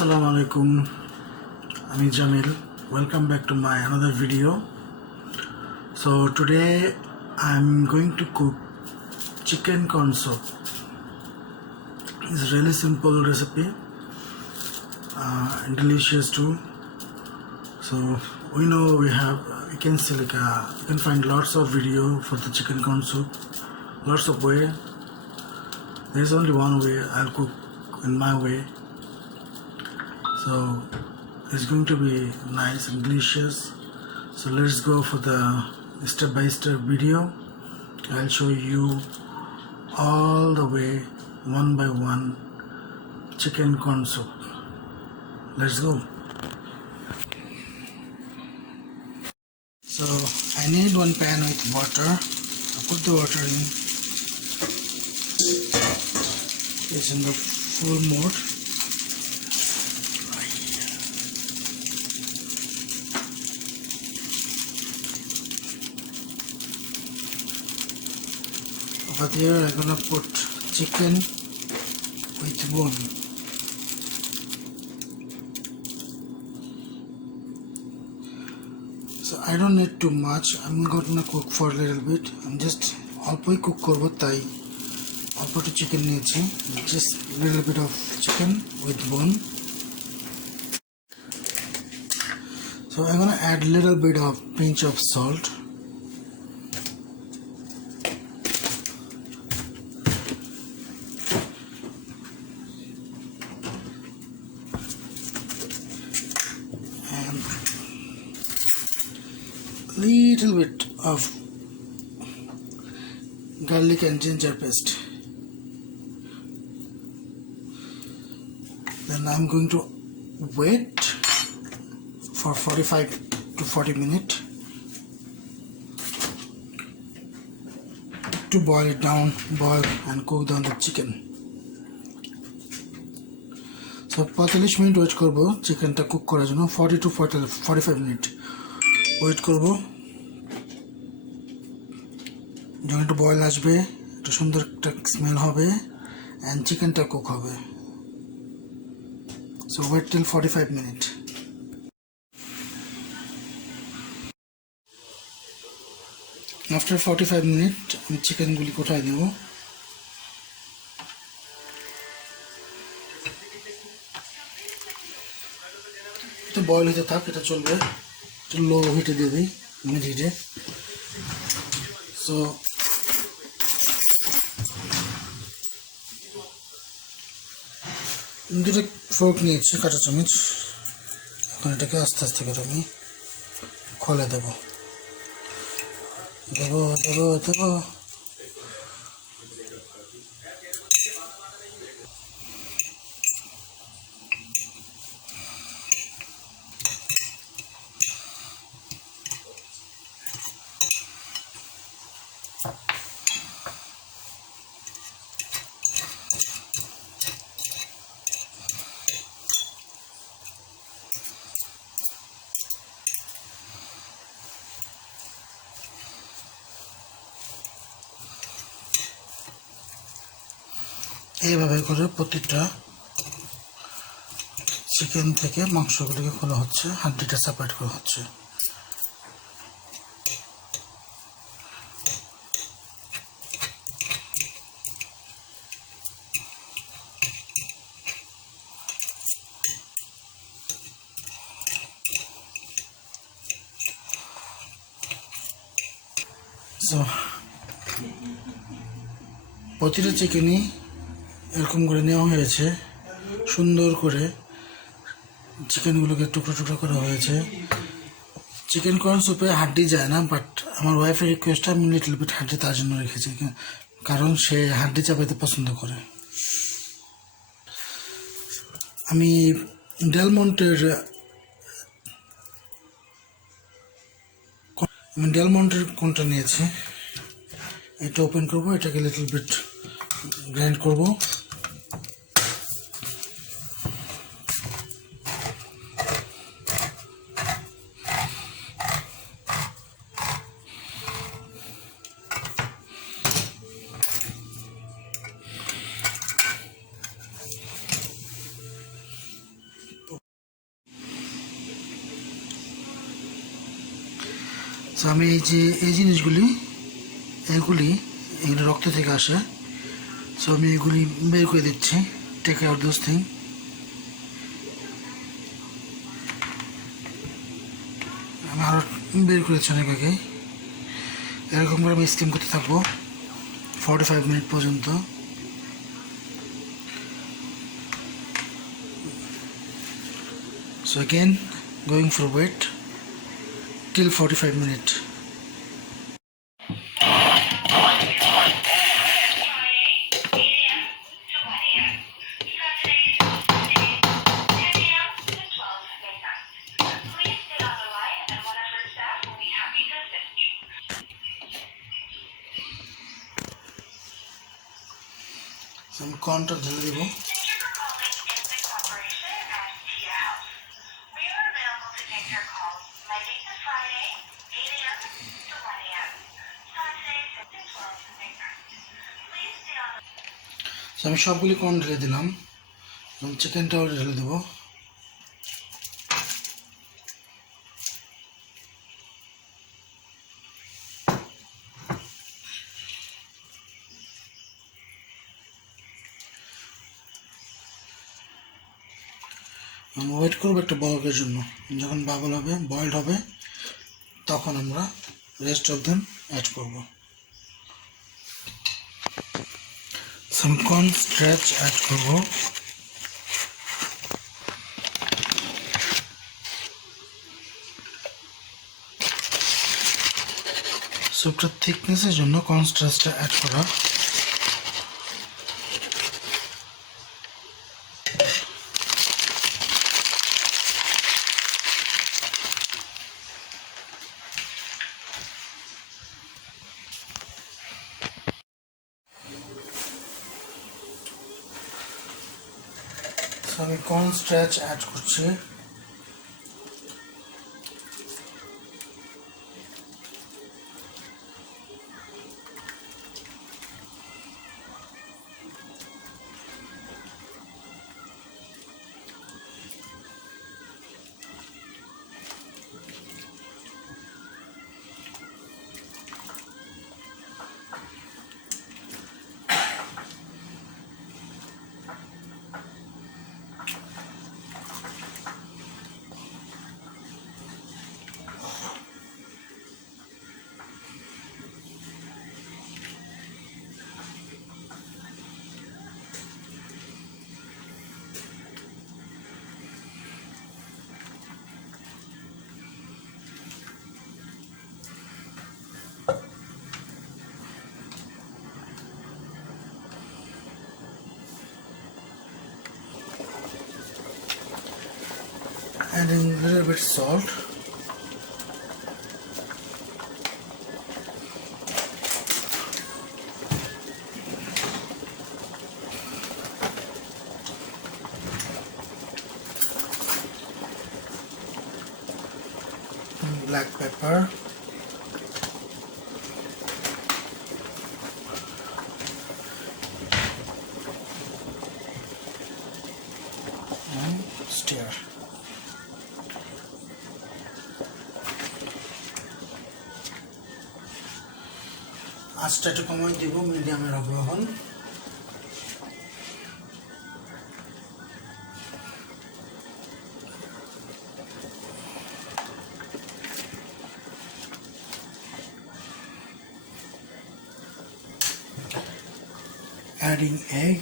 Assalamualikum I'm Jamil. Welcome back to my another video. So today I'm going to cook chicken corn soup. It's a really simple recipe and delicious too. So we know you can see you can find lots of video for the chicken corn soup, lots of way. There's only one way I'll cook in my way. So it's going to be nice and delicious. So let's go for the step-by-step video. I'll show you all the way one by one chicken corn soup. Let's go. So I need one pan with water. I put the water in. It's in the full mode. Over there I'm gonna put chicken with bone. So I don't need too much. I'm gonna cook for a little bit. I'm just অল্পই cook করব তাই অল্প একটু chicken নিয়েছি. Just a little bit of chicken with bone. So I'm gonna add a little bit of pinch of salt. Little bit of garlic and ginger paste. Then I'm going to wait for 45 to 40 minutes to boil and cook down the chicken. So 45 minute wait করব চিকেনটা কুক করার জন্য 40 to 45 minute wait করব যখন একটু বয়েল আসবে একটু সুন্দর একটা স্মেল হবে and চিকেনটা কুক হবে. So wait till 45 minutes. After 45 minutes আমি চিকেনগুলি কোটায় নেব. এটা বয়েল হতে থাক, এটা চলবে. একটু লো হিটে দিয়ে দিই, মিড হিটে. সো দুটো ফোর্ক নিয়েছি, কাঁটা চামচ. এখন এটাকে আস্তে আস্তে করে আমি খোলে দেবো. এইভাবে করে প্রতিটা চিকেন থেকে মাংসগুলোকে খোলা হচ্ছে, হাড্ডিটা সেপারেট করা হচ্ছে. সো প্রতিটা চিকেনই এরকম করে নেওয়া হয়েছে, সুন্দর করে চিকেনগুলোকে টুকরো টুকরো করা হয়েছে. চিকেন কর্ন স্যুপে হাড্ডি যায় না, বাট আমার ওয়াইফের রিকোয়েস্টে আমি লিটল বিট হাড্ডি তার জন্য রেখেছি, কারণ সে হাড্ডি চাপাইতে পছন্দ করে. আমি ডেলমন্টের কোনটা নিয়েছি, এটা ওপেন করবো, এটাকে লিটল বিট গ্রাইন্ড করবো. সো আমি এই জিনিসগুলি এগুলি রক্ত থেকে আসে। সো আমি এগুলি বের করে দিচ্ছি, টেক আউট দোজ থিং। আমি আরও বের করেছি অনেক আগে। এরকম করে আমি স্টিম করতে থাকবো 45 মিনিট পর্যন্ত। So again going for wait till 45 minutes. So I'm cornটা ঢেলে দেবো। আমি সবগুলি কর্ন ঢেলে দিলাম, চিকেনটাও ঢেলে দেবো। আমি ওয়েট করবো একটা বলকের জন্য। যখন বাবল হবে, বয়েলড হবে, তখন আমরা রেস্ট অফ দেম অ্যাড করবো। সাম কর্ন স্ট্রেচ অ্যাড করবো। স্যুপটার থিকনেসের জন্য কর্ন স্ট্রেচটা অ্যাড করা। আমি কর্ন স্ট্রেচ অ্যাড করছি। Adding a little bit salt. And black pepper. And stir. আঁচটা একটু কমাই দিব, মিডিয়ামে রাখবো এখন। Adding egg.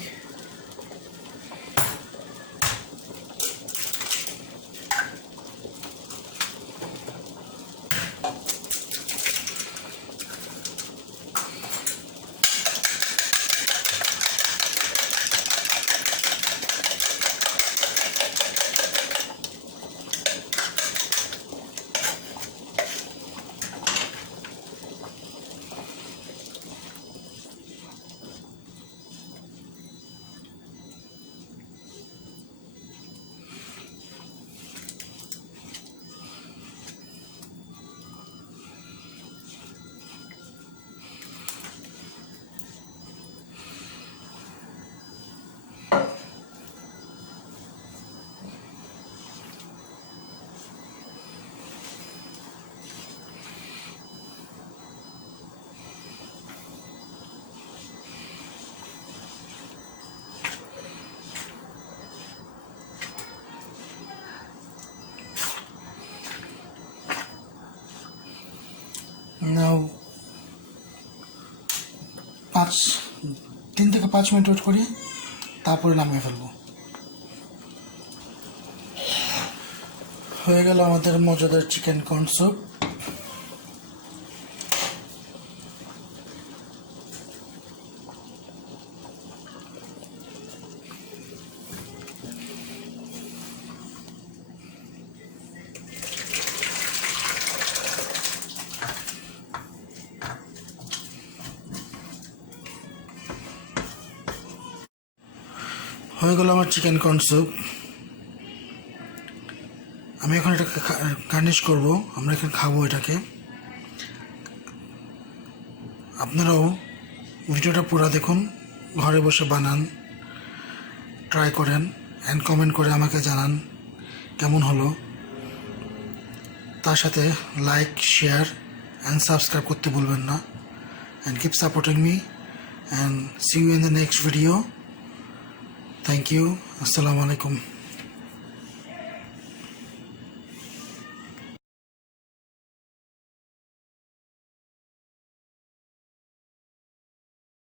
নাও 3 থেকে 5 মিনিট ওয়েট করি, তারপরে নামিয়ে ফেলবো। হয়ে গেল আমাদের মজাদার চিকেন কর্ন স্যুপ। হয়ে গেল আমার চিকেন কর্ন স্যুপ। আমি এখন এটাকে গার্নিশ করব, আমরা এখানে খাবো এটাকে। আপনারাও ভিডিওটা পুরো দেখুন, ঘরে বসে বানান, ট্রাই করেন অ্যান্ড কমেন্ট করে আমাকে জানান কেমন হলো। তার সাথে লাইক, শেয়ার অ্যান্ড সাবস্ক্রাইব করতে ভুলবেন না। And keep supporting me and see you in the next video. Thank you. আসসালামু আলাইকুম।